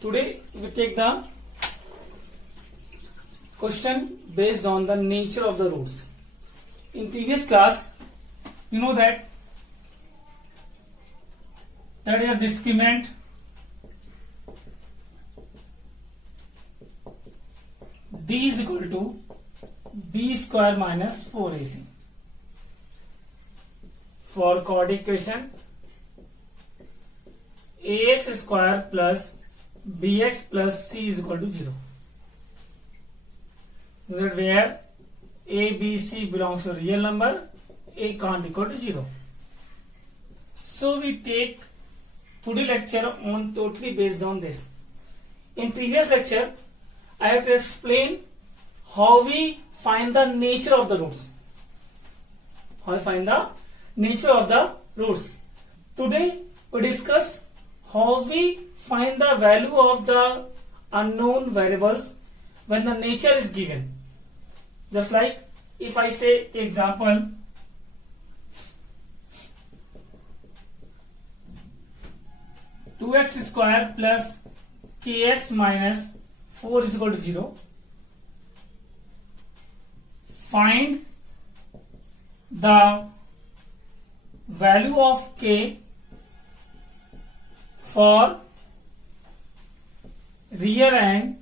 Today we take the question based on the nature of the roots. In previous class, you know that is a discriminant d is equal to b square minus 4ac. For quadratic equation, ax square plus bx plus c is equal to 0. That where a, b, c belongs to real number, a can't equal to 0. So we take today lecture on totally based on this. In previous lecture, I have to explain how we find the nature of the roots. How we find the nature of the roots. Today we discuss how we find the value of the unknown variables when the nature is given. Just like if I say example, two x square plus kx minus 4 is equal to 0. Find the value of k for real and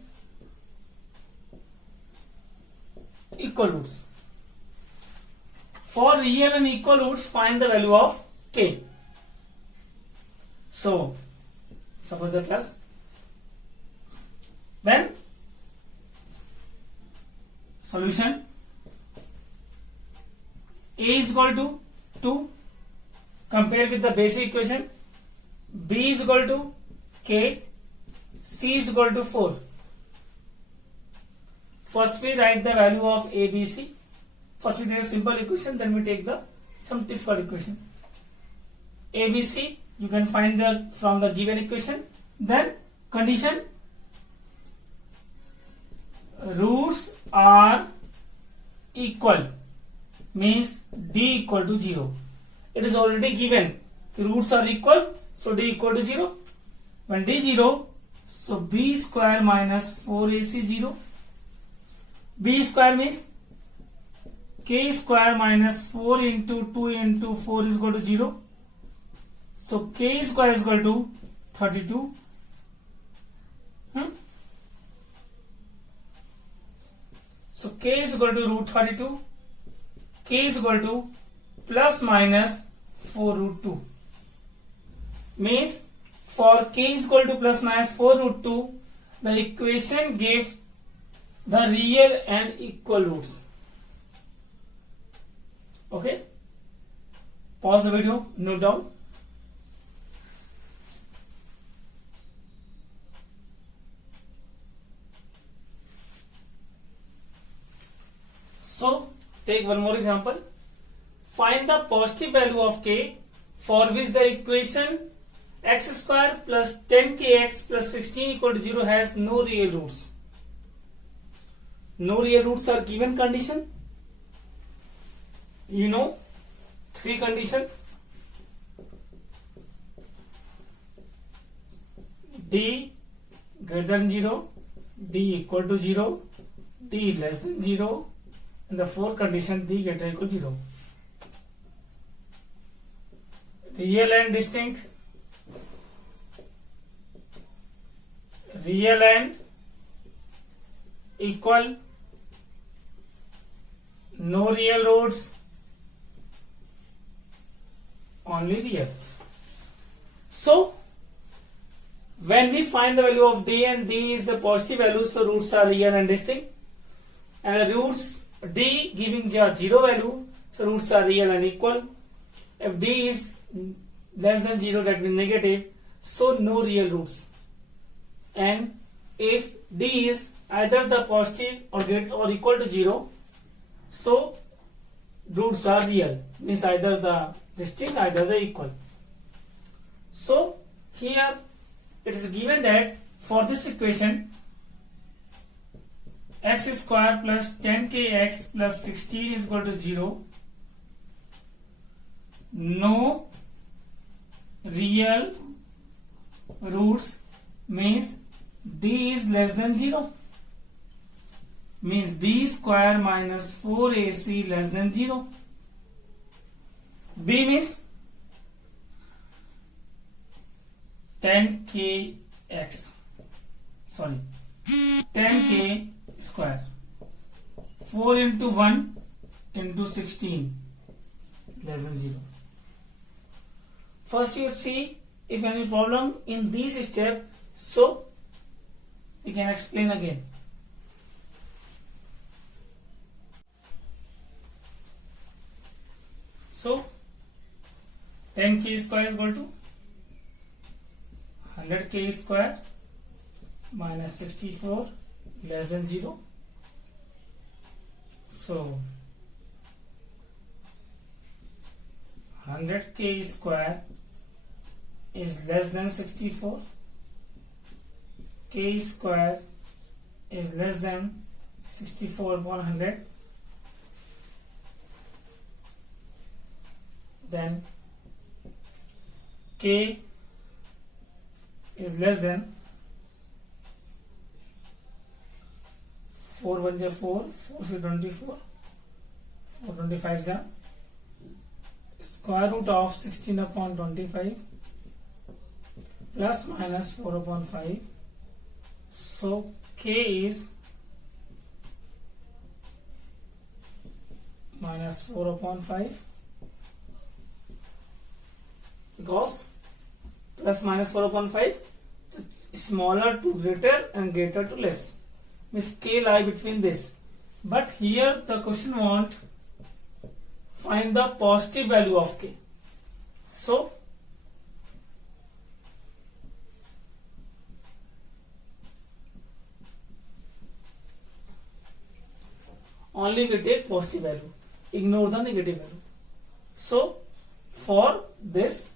equal roots. For real and equal roots, find the value of k. So, suppose the plus. Then, solution a is equal to 2. Compare with the basic equation. B is equal to k. C is equal to 4. First we write the value of a, b, c. First we take a simple equation, then we take the some difficult equation. A, b, c you can find the from the given equation. Then condition, roots are equal, means d equal to 0. It is already given. The roots are equal, so d equal to 0. When d 0, so b square minus 4ac 0. B square means k square minus 4 into 2 into 4 is equal to 0. So k square is equal to 32. So k is equal to root 32. K is equal to plus minus 4 root 2. Means for k is equal to plus minus 4 root 2, the equation gives the real and equal roots. Okay? Pause the video, note down. So, take one more example. Find the positive value of k for which the equation x square plus 10kx plus 16 equal to 0 has no real roots. No real roots are given condition. You know, 3 condition. D greater than 0, D equal to 0, D less than 0, and the 4th condition, D greater than equal to 0. Real and distinct. Real and equal. No real roots. Only real. So, when we find the value of d and d is the positive value, so roots are real and distinct. And the roots d giving 0 value, so roots are real and equal. If d is less than 0, that means negative, so no real roots. And if d is either the positive or equal to 0, so roots are real, means either the distinct, either the equal. So here it is given that for this equation x square plus 10kx plus 16 is equal to 0, no real roots means d is less than 0. Means b square minus 4ac less than 0. B means 10kx. Sorry, 10k square. 4 into 1 into 16 less than 0. First you see if any problem in this step, so we can explain again. So 10k square is equal to 100k square minus 64 less than 0. So 100k square is less than 64. K square is less than 64 upon 100. Then K is less than 4 1 4, 4 is 24, 4 25 is square root of 16 upon 25 plus minus 4 upon 5. So K is minus 4 upon 5, because plus minus 4 upon 5, smaller to greater and greater to less. Means K lie between this. But here the question want find the positive value of K. So only we take positive value, ignore the negative value. So for this,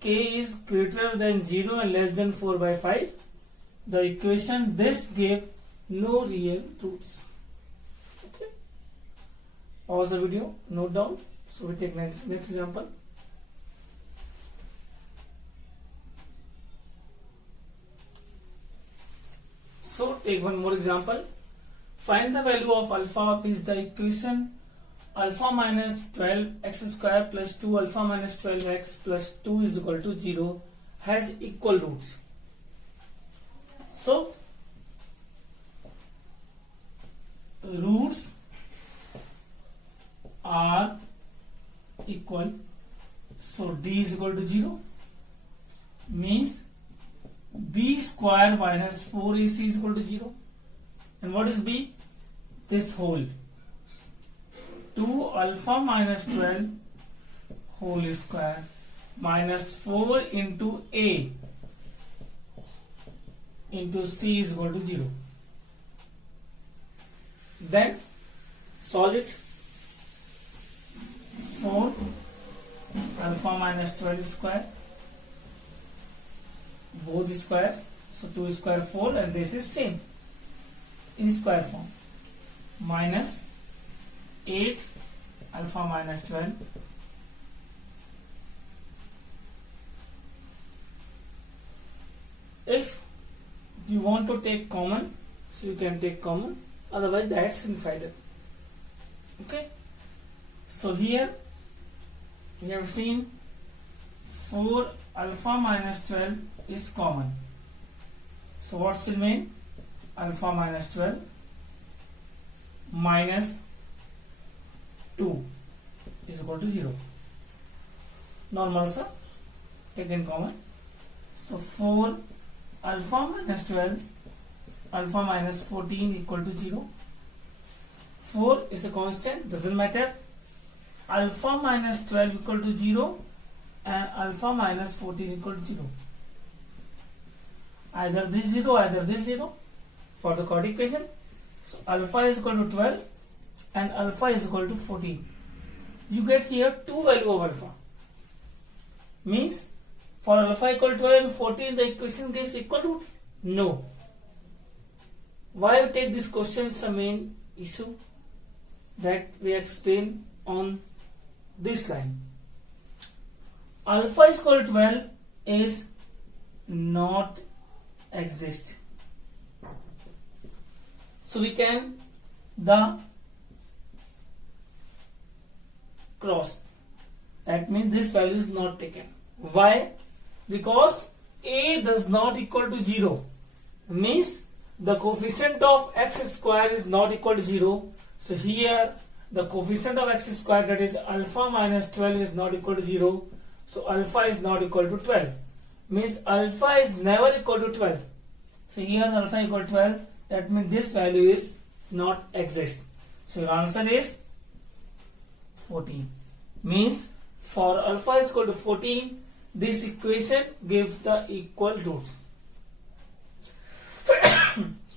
K is greater than 0 and less than 4 by 5. The equation this gave no real roots. Okay. Pause the video, note down. So we take next example. So take one more example. Find the value of alpha is the equation alpha minus 12x square plus 2 alpha minus 12x plus 2 is equal to 0 has equal roots. So roots are equal. So d is equal to 0 means b square minus 4ac is equal to 0. And what is b? This whole. 2 alpha minus 12 whole square minus 4 into a into c is equal to 0. Then solve it. 4 alpha minus 12 square, both square, so 2 square 4 and this is same in square form, minus 8 alpha minus 12 if you want to take common, so you can take common, otherwise that simplified it. Okay, so here we have seen 4 alpha minus 12 is common, so what's remain? Alpha minus 12 minus 2 is equal to 0. Normal sir, taken common. So 4 alpha minus 12 alpha minus 14 equal to 0. 4 is a constant, doesn't matter. Alpha minus 12 equal to 0 and alpha minus 14 equal to 0. Either this 0, either this 0 for the chord equation. So alpha is equal to 12 and alpha is equal to 14. You get here two value of alpha. Means for alpha equal to 12 and 14 the equation gives equal root? No. Why you take this question is the main issue that we explain on this line. Alpha is equal to 12 is not exist So we can the cross. That means this value is not taken. Why? Because a does not equal to 0. Means the coefficient of x square is not equal to 0. So here the coefficient of x square, that is alpha minus 12, is not equal to 0. So alpha is not equal to 12. Means alpha is never equal to 12. So here alpha equal to 12. That means this value is not exist. So your answer is 14. Means for alpha is equal to 14, this equation gives the equal roots.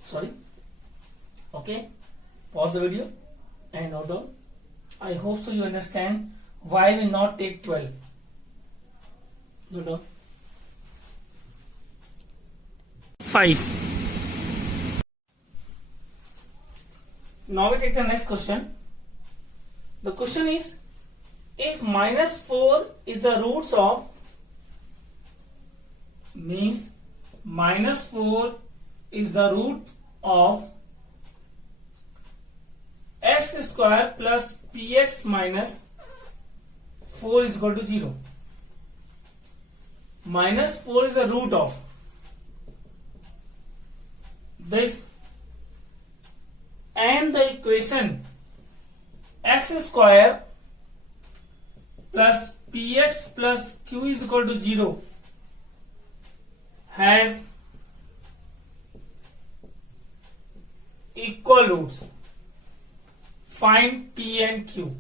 Sorry. Okay. Pause the video and note down. I hope so you understand why we not take 12. Note down. 5. Now we take the next question. The question is, if minus 4 is the roots of, means minus 4 is the root of x square plus px minus 4 is equal to 0. Minus 4 is the root of this, and the equation x square plus px plus q is equal to 0 has equal roots. Find p and q.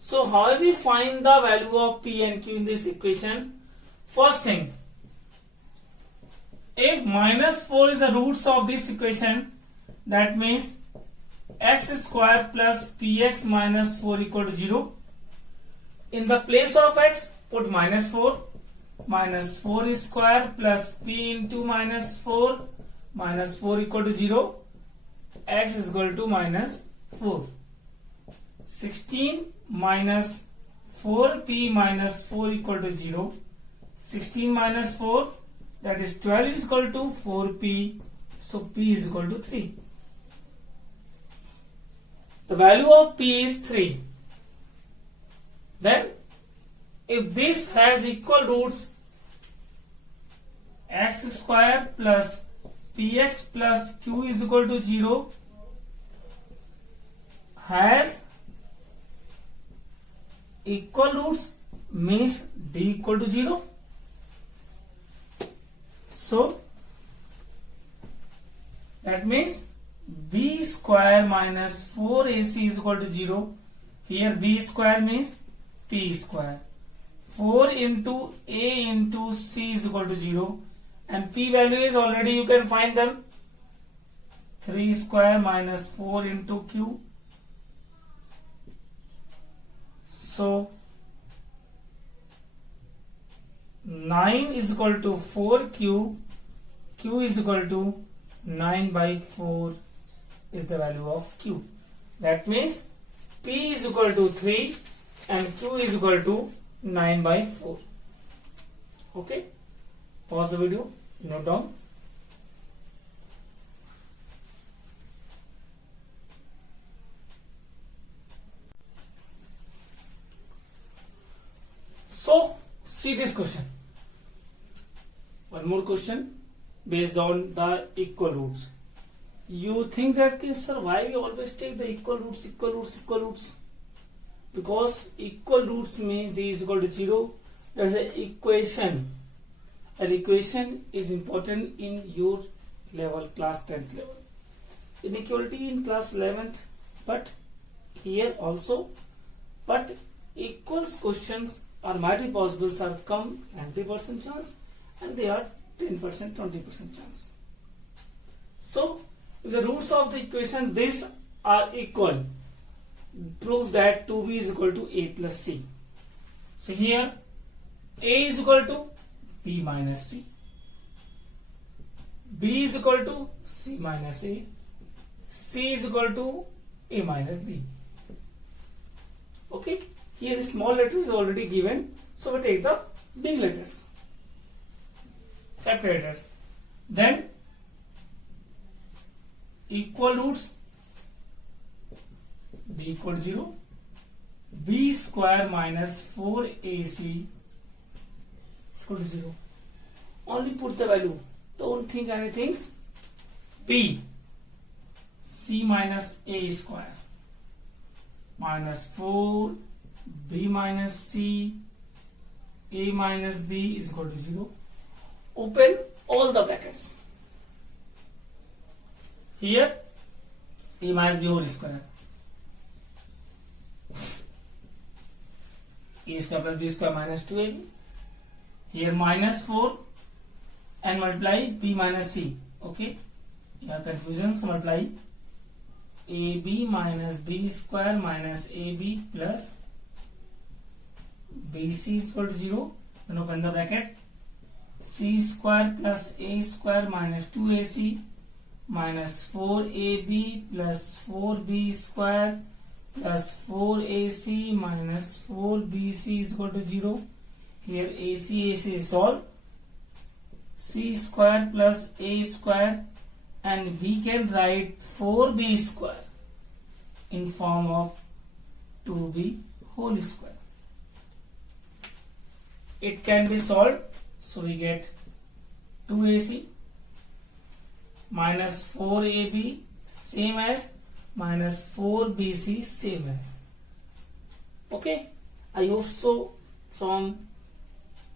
So how we find the value of p and q in this equation? First thing, if minus 4 is the roots of this equation, that means x square plus px minus 4 equal to 0. In the place of x, put minus 4. Minus 4 is square plus p into minus 4. Minus 4 equal to 0. X is equal to minus 4. 16 minus 4p minus 4 equal to 0. 16 minus 4, that is 12, is equal to 4p. So p is equal to 3. The value of p is 3. Then if this has equal roots, x square plus px plus q is equal to 0 has equal roots, means d equal to 0. So that means b square minus 4ac is equal to 0. Here b square means p square. 4 into a into c is equal to 0. And p value is already, you can find them. 3 square minus 4 into q. So 9 is equal to 4q. Q is equal to 9 by 4 is the value of q. That means p is equal to 3 and q is equal to 9 by 4. Okay. Pause the video. Note down. So, see this question. One more question based on the equal roots. You think that, sir, why we always take the equal roots, equal roots, equal roots? Because equal roots means d is equal to 0. That's an equation. An equation is important in your level, class 10th level. Inequality in class 11th, but here also. But equals questions or mighty possibles are come 90% chance and they are 10%, 20% chance. So, if the roots of the equation these are equal, prove that 2b is equal to a plus c. So here a is equal to b minus c, b is equal to c minus a, c is equal to a minus b. Okay, here small letter is already given, so we take the big letters. factorizers. Then equal roots d equal to 0, b square minus 4ac is equal to 0. Only put the value, don't think anything. b c minus a square minus 4 b minus c a minus b is equal to 0. Open all the brackets. Here a minus b whole square, a square plus b square minus 2ab. Here minus 4 and multiply b minus c. Okay, you have confusion, so multiply ab minus b square minus ab plus bc is equal to 0. Then open the bracket. C square plus a square minus 2ac minus 4ab plus 4b square plus 4ac minus 4bc is equal to 0. Here AC is solved. C square plus a square, and we can write 4b square in form of 2b whole square. It can be solved, so we get 2ac minus 4ab same as minus 4bc same as. Okay, I hope so from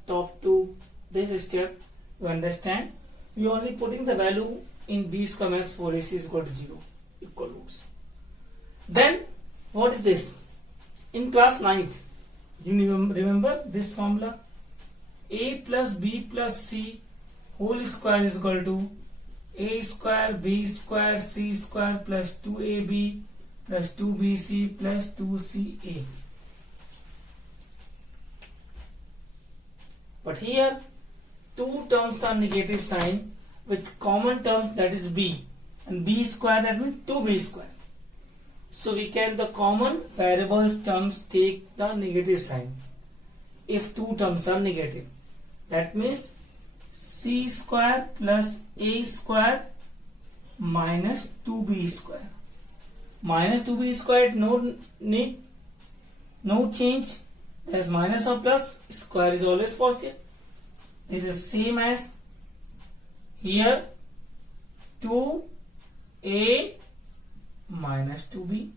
top to this step you understand. We are only putting the value in b square minus 4ac is equal to 0, equal roots. Then what is this? In class 9th, you remember this formula, a plus b plus c whole square is equal to a square b square c square plus 2ab plus 2bc plus 2ca. But here two terms are negative sign with common terms, that is b, and b square, that means 2b square. So we can the common variables terms take the negative sign if two terms are negative. That means c square plus a square minus 2b square. Minus 2b square, no need, no change. There's minus or plus, square is always positive. This is same as here 2a minus 2b.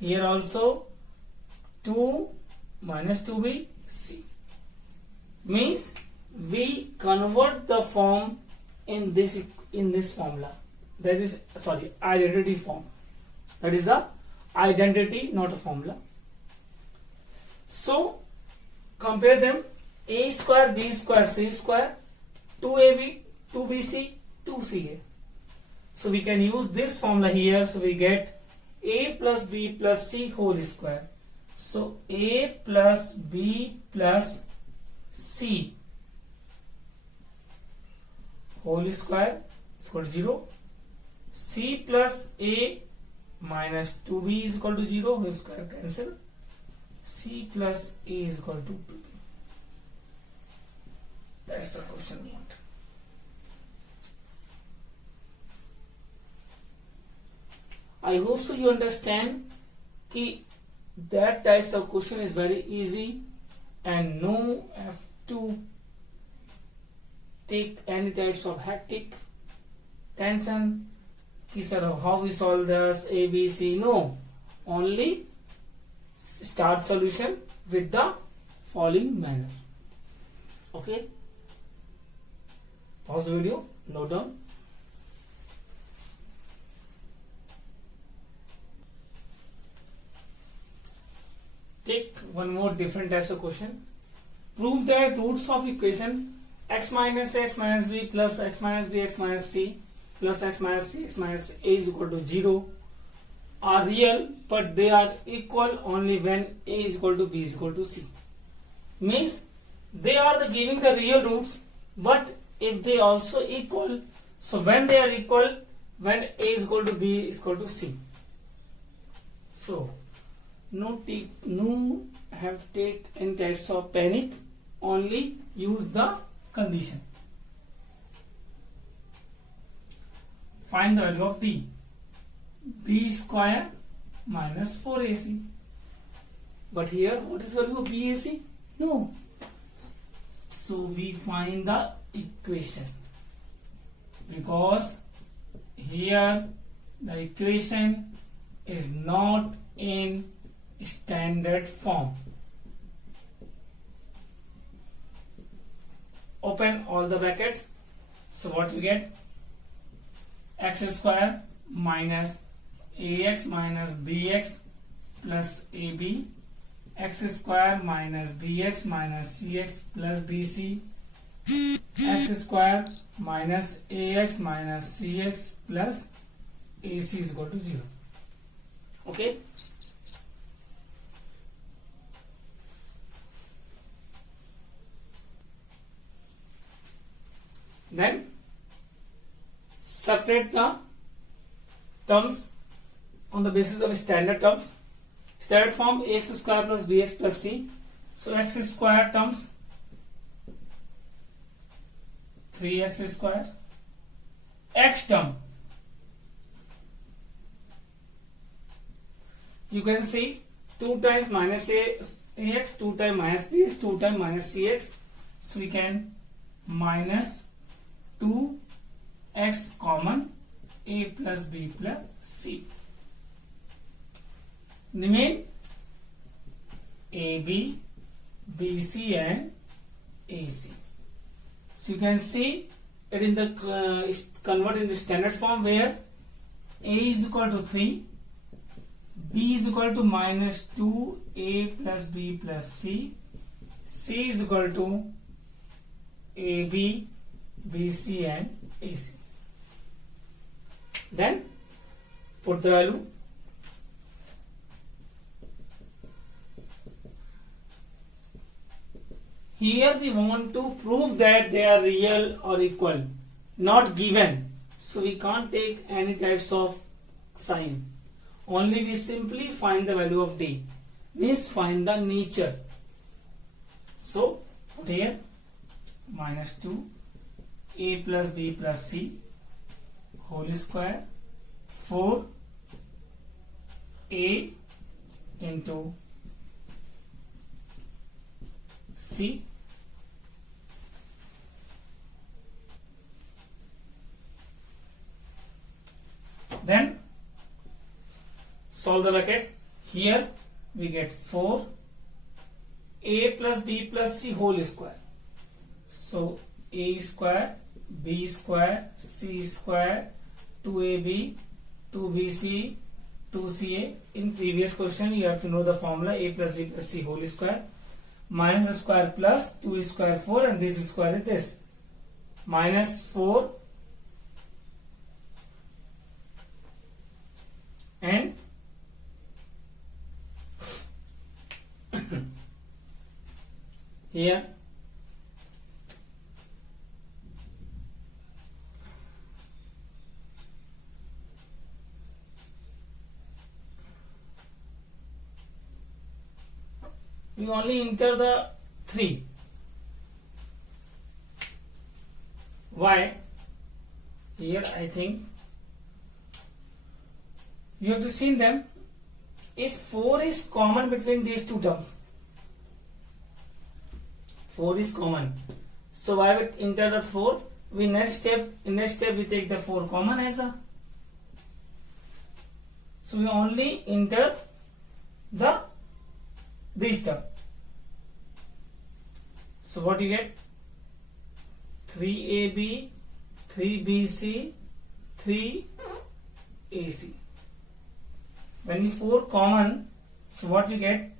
Here also 2 minus 2b c. Means we convert the form in this formula. That is identity form. That is the identity, not a formula. So compare them. A square b square c square, 2ab 2bc 2ca. So we can use this formula here. So we get a plus b plus c whole square. So a plus b plus c whole square is equal to 0. C plus a minus 2b is equal to 0. Whole square cancel. C plus a is equal to 2b. That's the question we want. I hope so you understand that types of question is very easy and no have to take any types of hectic tension. Sir, how we solve this A, B, C? No, only start solution with the following manner. Okay. Pause the video, note down. Take one more different types of question. Prove that roots of equation x minus b plus x minus b x minus c plus x minus c x minus a is equal to 0 are real, but they are equal only when a is equal to b is equal to c. Means they are giving the real roots, but if they also equal, so when they are equal, when a is equal to b is equal to c. So no have take any types of panic, only use the condition. find the value of D. B square minus 4AC. But here, what is the value of BAC? No. So we find the equation. Because here the equation is not in standard form. Open all the brackets. So what we get? X square minus AX minus BX plus AB, X square minus BX minus CX plus BC, X square minus AX minus CX plus AC is equal to 0. Okay. Then separate the terms on the basis of standard terms. Standard form ax square plus bx plus c. So x square terms 3x square. X term you can see 2 times minus ax, 2 times minus bx, 2 times minus cx. So we can minus 2x common, a plus b plus c. Remain AB, BC and AC. So you can see it in the convert into standard form where A is equal to 3, B is equal to minus 2, A plus B plus C, C is equal to AB, BC and AC. Then put the value. Here we want to prove that they are real or equal, not given. So we can't take any types of sign. Only we simply find the value of D. Means find the nature. So put here minus 2 A plus B plus C whole square 4 A into C then solve the bracket. Here we get 4 A plus B plus C whole square. So A square, B square, C square, 2AB, 2BC, 2CA. In previous question you have to know the formula A plus B plus C whole square minus square plus 2 square 4 and this square is this minus 4 and here we only enter the 3. Why? Here I think you have to see them. If 4 is common between these two terms, 4 is common. So why we enter the 4? In next step we take the 4 common as a. So we only enter this term. So what you get? 3AB, 3BC, 3AC. When you 4 common, so what you get?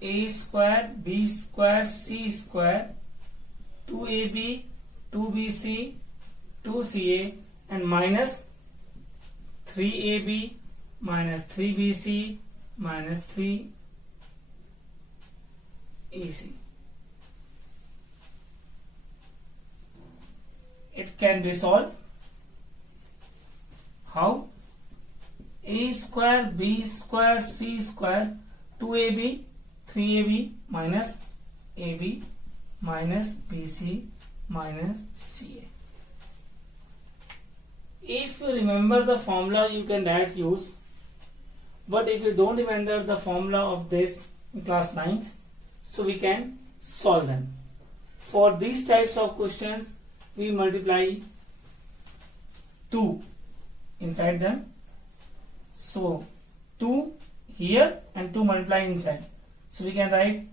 A square, B square, C square, 2AB, 2BC, 2CA and minus 3AB minus 3BC minus 3AC. It can be solved. How? A square, B square, C square, 2AB, 3AB minus AB minus BC minus CA. if you remember the formula, you can direct use. But if you don't remember the formula of this in class 9th, so we can solve them. For these types of questions, we multiply 2 inside them. So 2 here and 2 multiply inside. So we can write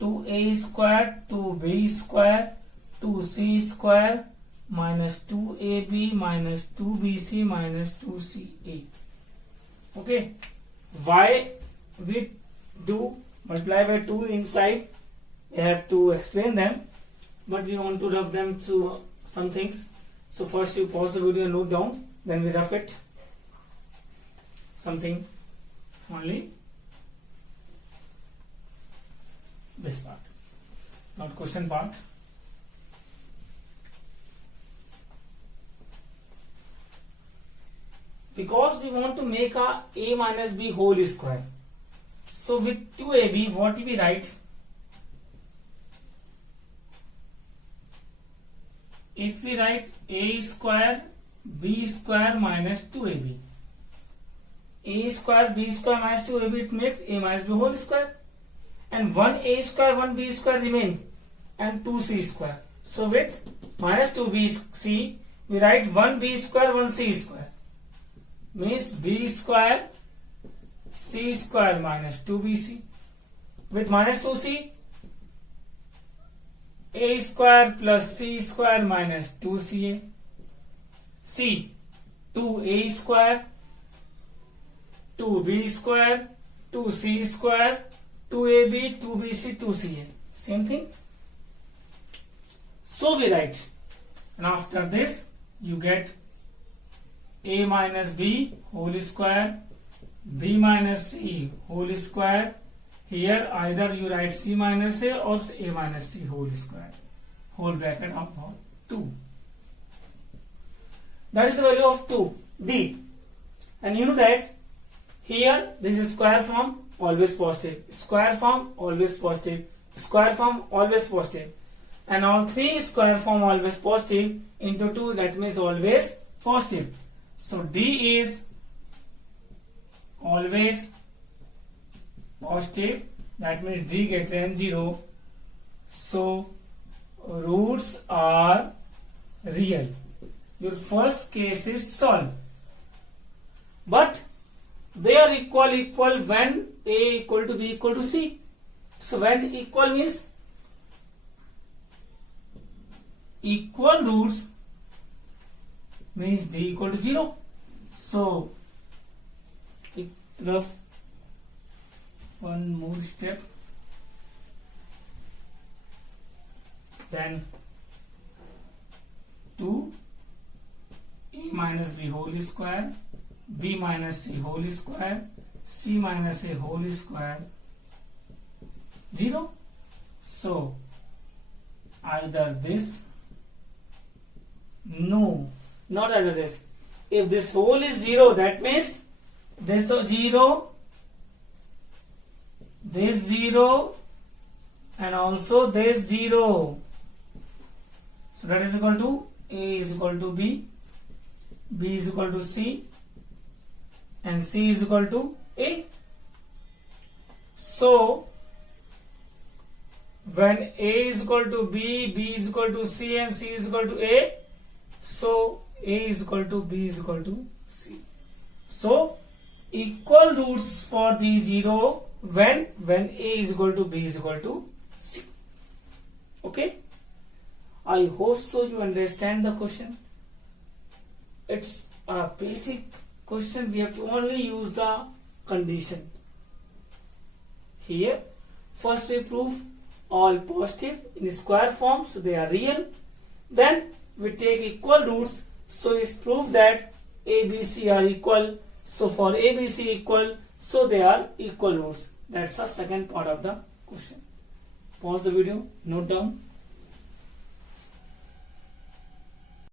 2a square, 2b square, 2c square minus 2ab minus 2bc minus 2ca. Okay. Why we do multiply by 2 inside? We have to explain them, but we want to rough them through some things. So first you pause the video and note down, then we rough it. Something only this part, not question part. Because we want to make a minus b whole square. So with 2ab, what we write? If we write a square b square minus 2ab, a square b square minus 2ab, it makes a minus b whole square, and 1a square 1b square remain and 2c square. So with minus 2bc, we write 1b square 1c square, means b square c square minus 2bc. With minus 2c, a square plus c square minus 2ca. C, 2a square, 2b square, 2c square, 2ab, 2bc, 2ca. Same thing. So we write, and after this you get a minus b whole square, b minus c whole square. Here either you write c minus a or a minus c whole square, whole bracket of 2. That is the value of 2d. And you know that here this is square form, always positive, square form always positive, square form always positive, and all three square form always positive into 2, that means always positive. So d is always positive, that means d greater than 0. So roots are real. Your first case is solved, but they are equal when a equal to b equal to c. So when equal means equal roots means d equal to 0. So rough one more step, then 2 a minus b whole square, b minus c whole square, c minus a whole square, 0. So either this, no, not either this. If this whole is 0, that means this 0, this 0, and also this 0. So that is equal to a is equal to b, b is equal to c, and c is equal to a. So when a is equal to b, b is equal to c, and c is equal to a, so a is equal to b is equal to c. So equal roots for the 0 when a is equal to b is equal to c. Okay, I hope so you understand the question. It's a basic question, we have to only use the condition. Here first we prove all positive in square form, so they are real. Then we take equal roots, so it's proved that a, b, c are equal. So for a, b, c equal, so they are equal roots. That's the second part of the question. Pause the video, note down.